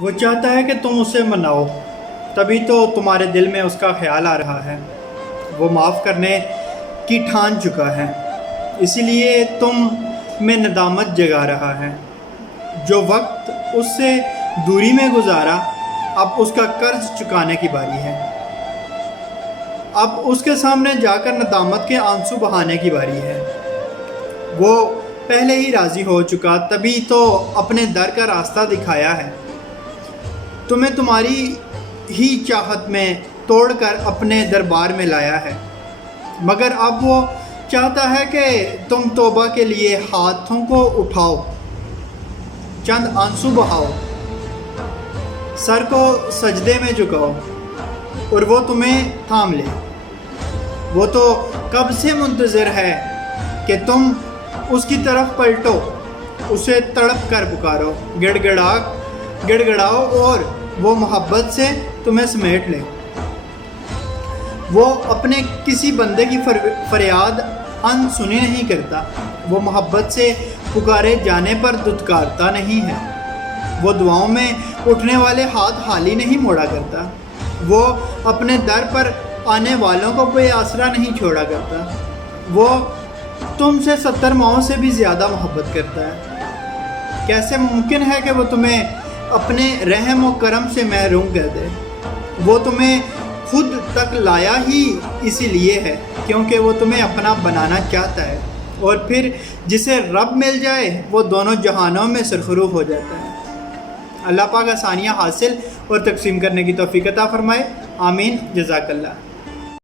وہ چاہتا ہے کہ تم اسے مناؤ، تبھی تو تمہارے دل میں اس کا خیال آ رہا ہے۔ وہ معاف کرنے کی ٹھان چکا ہے، اسی لیے تم میں ندامت جگا رہا ہے۔ جو وقت اس سے دوری میں گزارا، اب اس کا قرض چکانے کی باری ہے۔ اب اس کے سامنے جا کر ندامت کے آنسو بہانے کی باری ہے۔ وہ پہلے ہی راضی ہو چکا، تبھی تو اپنے در کا راستہ دکھایا ہے۔ تمہیں تمہاری ہی چاہت میں توڑ کر اپنے دربار میں لایا ہے، مگر اب وہ چاہتا ہے کہ تم توبہ کے لیے ہاتھوں کو اٹھاؤ، چند آنسو بہاؤ، سر کو سجدے میں جھکاؤ اور وہ تمہیں تھام لے۔ وہ تو کب سے منتظر ہے کہ تم اس کی طرف پلٹو، اسے تڑپ کر پکارو، گڑ گڑاؤ اور وہ محبت سے تمہیں سمیٹ لے۔ وہ اپنے کسی بندے کی فریاد ان سنی نہیں کرتا، وہ محبت سے پکارے جانے پر دھتکارتا نہیں ہے، وہ دعاؤں میں اٹھنے والے ہاتھ خالی نہیں موڑا کرتا، وہ اپنے در پر آنے والوں کو بے آسرا نہیں چھوڑا کرتا۔ وہ تم سے 70 ماؤں سے بھی زیادہ محبت کرتا ہے۔ کیسے ممکن ہے کہ وہ تمہیں اپنے رحم و کرم سے محروم کر دے؟ وہ تمہیں خود تک لایا ہی اسی لیے ہے کیونکہ وہ تمہیں اپنا بنانا چاہتا ہے، اور پھر جسے رب مل جائے وہ دونوں جہانوں میں سرخرو ہو جاتا ہے۔ اللہ پاک آسانیاں حاصل اور تقسیم کرنے کی توفیق عطا فرمائے، آمین، جزاک اللہ۔